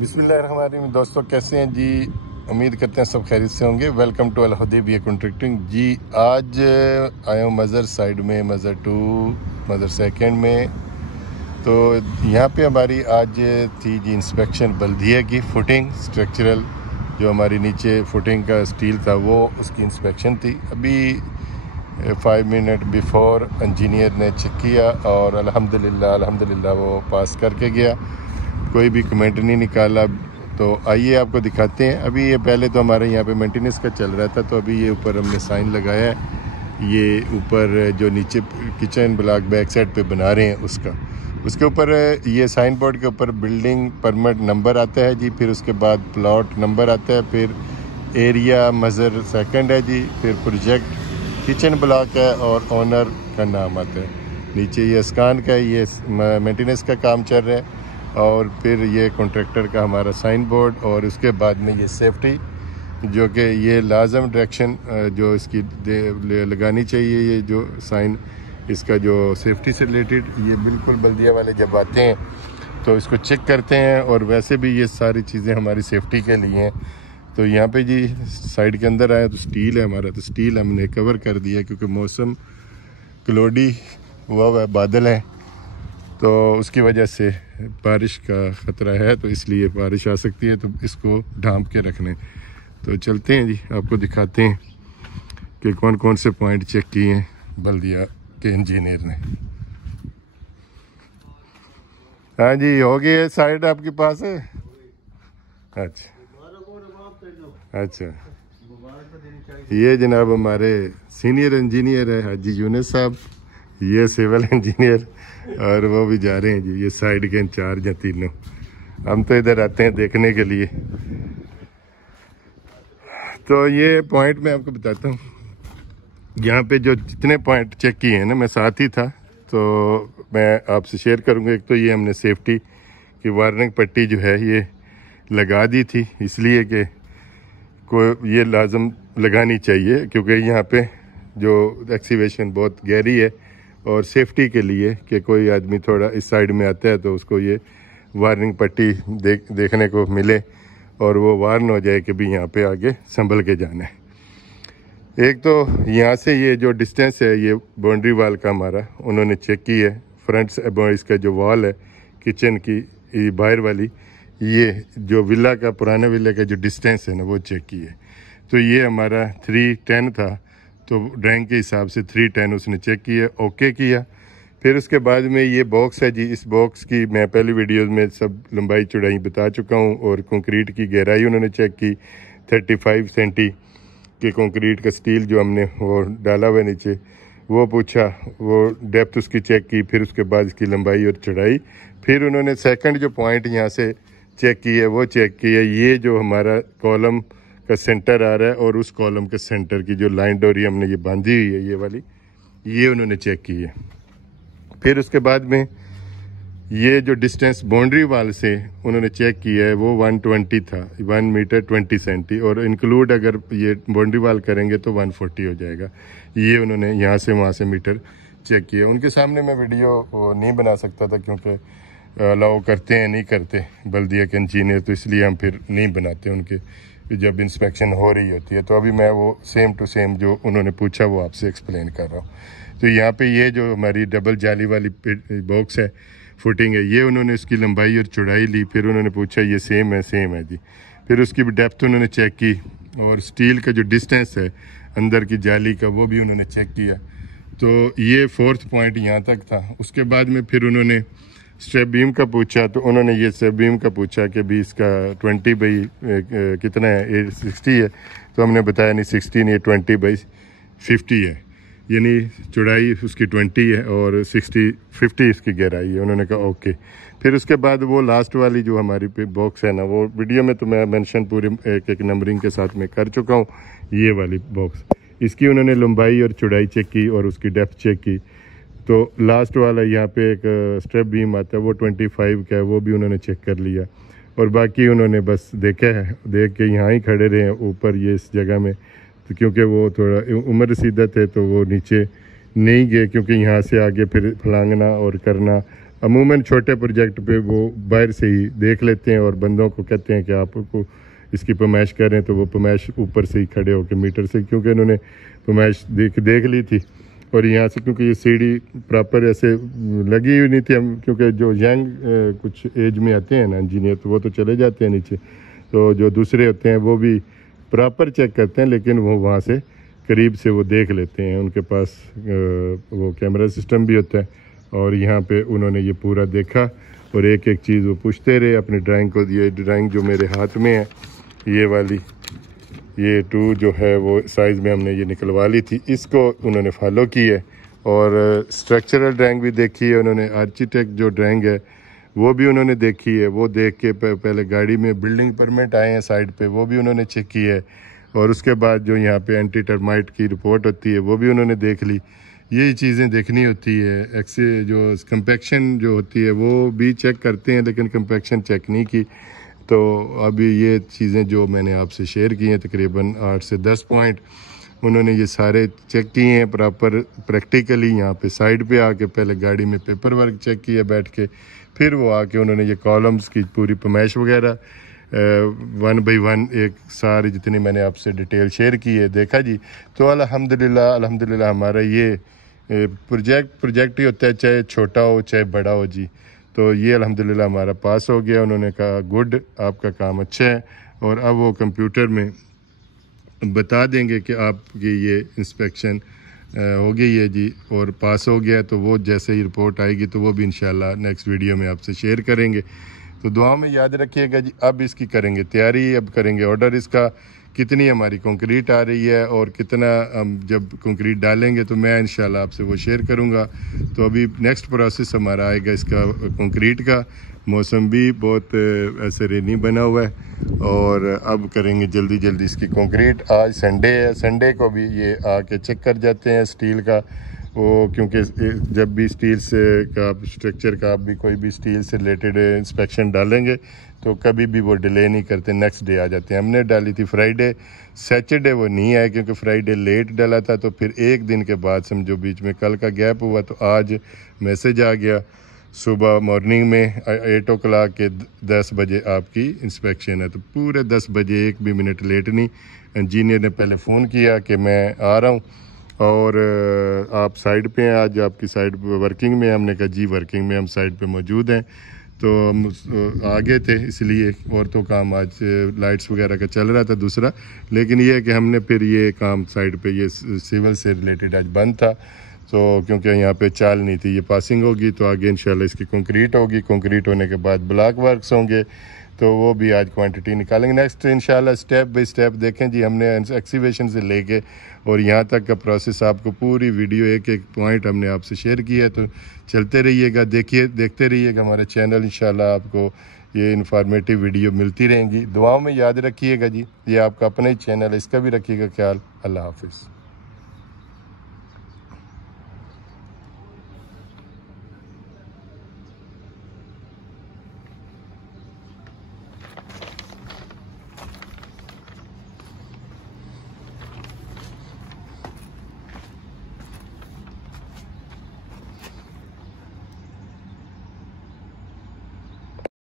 बिस्मिल्लाहिर्रहमानिर्रहीम। दोस्तों कैसे हैं जी? उम्मीद करते हैं सब खैरियत से होंगे। Welcome to Al Hudaibiya contracting ji. आज आया हूँ मज़र साइड में, मज़र 2 मज़र सेकंड में। तो यहाँ पे हमारी आज थी जी इंस्पेक्शन बल्दिया की फुटिंग स्ट्रक्चरल, जो हमारी नीचे फुटिंग का स्टील था वो उसकी इंस्पेक्शन थी। अभी 5 मिनट बिफोर इंजीनियर ने चेक किया और अल्हम्दुलिल्लाह वो पास करके गया, कोई भी कमेंट नहीं निकाला। तो आइए आपको दिखाते हैं। अभी ये पहले तो हमारे यहाँ पे मेंटेनेंस का चल रहा था, तो अभी ये ऊपर हमने साइन लगाया है। ये ऊपर जो नीचे किचन ब्लॉक बैक साइड पे बना रहे हैं उसके ऊपर ये साइन बोर्ड के ऊपर बिल्डिंग परमिट नंबर आता है जी, फिर उसके बाद प्लॉट नंबर आता है, फिर एरिया मज़र सेकंड है जी, फिर प्रोजेक्ट किचन ब्लॉक है और ओनर का नाम आता है। नीचे ये स्कान का ये मेंटेनेंस का काम चल रहा है, और फिर ये कॉन्ट्रैक्टर का हमारा साइन बोर्ड, और उसके बाद में ये सेफ्टी, जो कि ये लाजम डायरेक्शन जो इसकी लगानी चाहिए। ये जो साइन इसका जो सेफ्टी से रिलेटेड, ये बिल्कुल बल्दिया वाले जब आते हैं तो इसको चेक करते हैं, और वैसे भी ये सारी चीज़ें हमारी सेफ्टी के लिए हैं। तो यहाँ पे जी साइड के अंदर आया तो स्टील है हमारा, तो स्टील हमने कवर कर दिया क्योंकि मौसम क्लोडी हुआ है, बादल है, तो उसकी वजह से बारिश का ख़तरा है, तो इसलिए बारिश आ सकती है, तो इसको ढांप के रखने। तो चलते हैं जी, आपको दिखाते हैं कि कौन कौन से पॉइंट चेक किए हैं बल्दिया के इंजीनियर ने। हाँ जी, हो गई साइड आपके पास है? अच्छा, ये जनाब हमारे सीनियर इंजीनियर है हाजी यूनुस साहब, ये सिविल इंजीनियर, और वो भी जा रहे हैं जी, ये साइड के इंचार्ज हैं तीनों। हम तो इधर आते हैं देखने के लिए। तो ये पॉइंट मैं आपको बताता हूँ, यहाँ पे जो जितने पॉइंट चेक किए हैं ना, मैं साथ ही था, तो मैं आपसे शेयर करूँगा। एक तो ये हमने सेफ्टी की वार्निंग पट्टी जो है ये लगा दी थी, इसलिए कि कोई ये लाजम लगानी चाहिए, क्योंकि यहाँ पे जो एक्सीवेशन बहुत गहरी है, और सेफ्टी के लिए कि कोई आदमी थोड़ा इस साइड में आता है तो उसको ये वार्निंग पट्टी देखने को मिले, और वो वार्न हो जाए कि भी यहाँ पे आगे संभल के जाना है। एक तो यहाँ से ये जो डिस्टेंस है, ये बाउंड्री वाल का हमारा उन्होंने चेक की है। फ्रंट इसका जो वॉल है किचन की, ये बाहर वाली, ये जो विला का पुराने विला का जो डिस्टेंस है ना, वो चेक की है। तो ये हमारा 310 था, तो ड्राइंग के हिसाब से 310 उसने चेक किया, ओके किया। फिर उसके बाद में ये बॉक्स है जी, इस बॉक्स की मैं पहली वीडियोस में सब लंबाई चौड़ाई बता चुका हूँ, और कंक्रीट की गहराई उन्होंने चेक की 35 सेंटी के कंक्रीट का स्टील जो हमने वो डाला हुआ नीचे, वो पूछा, वो डेप्थ उसकी चेक की, फिर उसके बाद इसकी लंबाई और चौड़ाई। फिर उन्होंने सेकंड जो पॉइंट यहाँ से चेक की है वो चेक की है, ये जो हमारा कॉलम का सेंटर आ रहा है, और उस कॉलम के सेंटर की जो लाइन डोरी हमने ये बांधी हुई है ये वाली, ये उन्होंने चेक की है। फिर उसके बाद में ये जो डिस्टेंस बाउंड्री वाल से उन्होंने चेक किया है वो 120 था, 1 मीटर 20 सेंटी, और इंक्लूड अगर ये बाउंड्री वाल करेंगे तो 140 हो जाएगा। ये उन्होंने यहाँ से वहाँ से मीटर चेक किया। उनके सामने मैं वीडियो नहीं बना सकता था, क्योंकि अलाउ करते हैं नहीं करते बल्दिया के इंजीनियर, तो इसलिए हम फिर नहीं बनाते उनके जब इंस्पेक्शन हो रही होती है। तो अभी मैं वो सेम टू सेम जो उन्होंने पूछा वो आपसे एक्सप्लेन कर रहा हूँ। तो यहाँ पे ये जो हमारी डबल जाली वाली बॉक्स है, फुटिंग है, ये उन्होंने इसकी लंबाई और चौड़ाई ली, फिर उन्होंने पूछा ये सेम है जी। फिर उसकी भी डेप्थ उन्होंने चेक की, और स्टील का जो डिस्टेंस है अंदर की जाली का वो भी उन्होंने चेक किया। तो ये 4th पॉइंट यहाँ तक था। उसके बाद में फिर उन्होंने स्ट्रेप बीम का पूछा, तो उन्होंने ये स्ट्रेप बीम का पूछा कि भी इसका 20 बाई कितना है, 60 है। तो हमने बताया नहीं 60 नहीं, 20 बाई 50 है, यानी चौड़ाई उसकी 20 है और 50 इसकी गहराई है। उन्होंने कहा ओके। फिर उसके बाद वो लास्ट वाली जो हमारी बॉक्स है ना, वो वीडियो में तो मैं मेंशन पूरे एक नंबरिंग के साथ में कर चुका हूँ। ये वाली बॉक्स, इसकी उन्होंने लंबाई और चौड़ाई चेक की और उसकी डेप्थ चेक की। तो लास्ट वाला यहाँ पे एक स्ट्रेप बीम आता है, वो 25 का है, वो भी उन्होंने चेक कर लिया। और बाकी उन्होंने बस देखा है, देख के यहाँ ही खड़े रहे ऊपर ये इस जगह में, तो क्योंकि वो थोड़ा उम्र रसीदा थे तो वो नीचे नहीं गए, क्योंकि यहाँ से आगे फिर फलांगना और करना अमूमन छोटे प्रोजेक्ट पे वो बाहर से ही देख लेते हैं और बंदों को कहते हैं कि आपको इसकी पैमाइश करें, तो वो पैमाइश ऊपर से ही खड़े होकर मीटर से, क्योंकि इन्होंने पैमाइश देख ली थी। और यहाँ से क्योंकि ये सीढ़ी प्रॉपर ऐसे लगी हुई नहीं थी, हम क्योंकि जो यंग कुछ एज में आते हैं ना इंजीनियर, तो वो तो चले जाते हैं नीचे, तो जो दूसरे होते हैं वो भी प्रॉपर चेक करते हैं, लेकिन वो वहाँ से करीब से वो देख लेते हैं, उनके पास वो कैमरा सिस्टम भी होता है। और यहाँ पे उन्होंने ये पूरा देखा और एक एक चीज़ वो पूछते रहे अपनी ड्राइंग को। ये ड्राइंग जो मेरे हाथ में है, ये वाली, ये 2 जो है वो साइज़ में हमने ये निकलवा ली थी, इसको उन्होंने फॉलो की है। और स्ट्रक्चरल ड्राइंग भी देखी है उन्होंने, आर्किटेक्ट जो ड्राइंग है वो भी उन्होंने देखी है। वो देख के पहले गाड़ी में बिल्डिंग परमिट आए हैं साइड पे, वो भी उन्होंने चेक की है। और उसके बाद जो यहाँ पे एंटी टर्माइट की रिपोर्ट होती है वो भी उन्होंने देख ली। यही चीज़ें देखनी होती है। एक्से जो कंपैक्शन जो होती है वो भी चेक करते हैं, लेकिन कंपैक्शन चेक नहीं की। तो अभी ये चीज़ें जो मैंने आपसे शेयर की हैं, तकरीबन 8 से 10 पॉइंट उन्होंने ये सारे चेक किए हैं प्रॉपर प्रैक्टिकली। यहाँ पे साइड पे आके पहले गाड़ी में पेपर वर्क चेक किया बैठ के, फिर वो आके उन्होंने ये कॉलम्स की पूरी पैमाइश वगैरह 1 बाई 1 एक सारी जितनी मैंने आपसे डिटेल शेयर की है देखा जी। तो अल्हम्दुलिल्लाह हमारा ये प्रोजेक्ट ही होता है, चाहे छोटा हो चाहे बड़ा हो जी। तो ये अल्हम्दुलिल्लाह हमारा पास हो गया। उन्होंने कहा गुड, आपका काम अच्छा है। और अब वो कंप्यूटर में बता देंगे कि आपकी ये इंस्पेक्शन हो गई है जी और पास हो गया। तो वो जैसे ही रिपोर्ट आएगी तो वो भी इंशाल्लाह नेक्स्ट वीडियो में आपसे शेयर करेंगे। तो दुआ में याद रखिएगा जी। अब इसकी करेंगे तैयारी, अब करेंगे ऑर्डर इसका, कितनी हमारी कंक्रीट आ रही है और कितना हम जब कंक्रीट डालेंगे तो मैं इंशाल्लाह आपसे वो शेयर करूंगा। तो अभी नेक्स्ट प्रोसेस हमारा आएगा इसका कंक्रीट का। मौसम भी बहुत ऐसे रेनी बना हुआ है और अब करेंगे जल्दी इसकी कंक्रीट। आज संडे है, संडे को भी ये आके चेक कर जाते हैं स्टील का वो, क्योंकि जब भी स्टील से का स्ट्रक्चर का आप भी कोई भी स्टील से रिलेटेड इंस्पेक्शन डालेंगे तो कभी भी वो डिले नहीं करते, नेक्स्ट डे आ जाते हैं। हमने डाली थी फ्राइडे, सैटरडे वो नहीं आए क्योंकि फ्राइडे लेट डाला था। तो फिर एक दिन के बाद समझो बीच में कल का गैप हुआ, तो आज मैसेज आ गया सुबह मॉर्निंग में 8 o'clock के 10 बजे आपकी इंस्पेक्शन है। तो पूरे 10 बजे एक भी मिनट लेट नहीं। इंजीनियर ने पहले फ़ोन किया कि मैं आ रहा हूँ और आप साइड पे हैं, आज आपकी साइड वर्किंग में। हमने कहा जी वर्किंग में हम साइड पे मौजूद हैं। तो हम आ गए थे इसलिए, और तो काम आज लाइट्स वगैरह का चल रहा था दूसरा, लेकिन ये है कि हमने फिर ये काम साइड पे ये सिविल से रिलेटेड आज बंद था। तो क्योंकि यहाँ पे चाल नहीं थी, ये पासिंग होगी तो आगे इंशाल्लाह इसकी कंक्रीट होगी। कंक्रीट होने के बाद ब्लॉक वर्क्स होंगे, तो वो भी आज क्वांटिटी निकालेंगे। नेक्स्ट इंशाल्लाह स्टेप बाय स्टेप देखें जी। हमने एक्सीवेशन से लेके और यहाँ तक का प्रोसेस आपको पूरी वीडियो एक एक पॉइंट हमने आपसे शेयर किया है। तो चलते रहिएगा, देखते रहिएगा हमारा चैनल। इंशाल्लाह आपको ये इन्फॉर्मेटिव वीडियो मिलती रहेंगी। दुआओं में याद रखिएगा जी। ये आपका अपना ही चैनल है, इसका भी रखिएगा ख्याल। अल्लाह हाफिज़।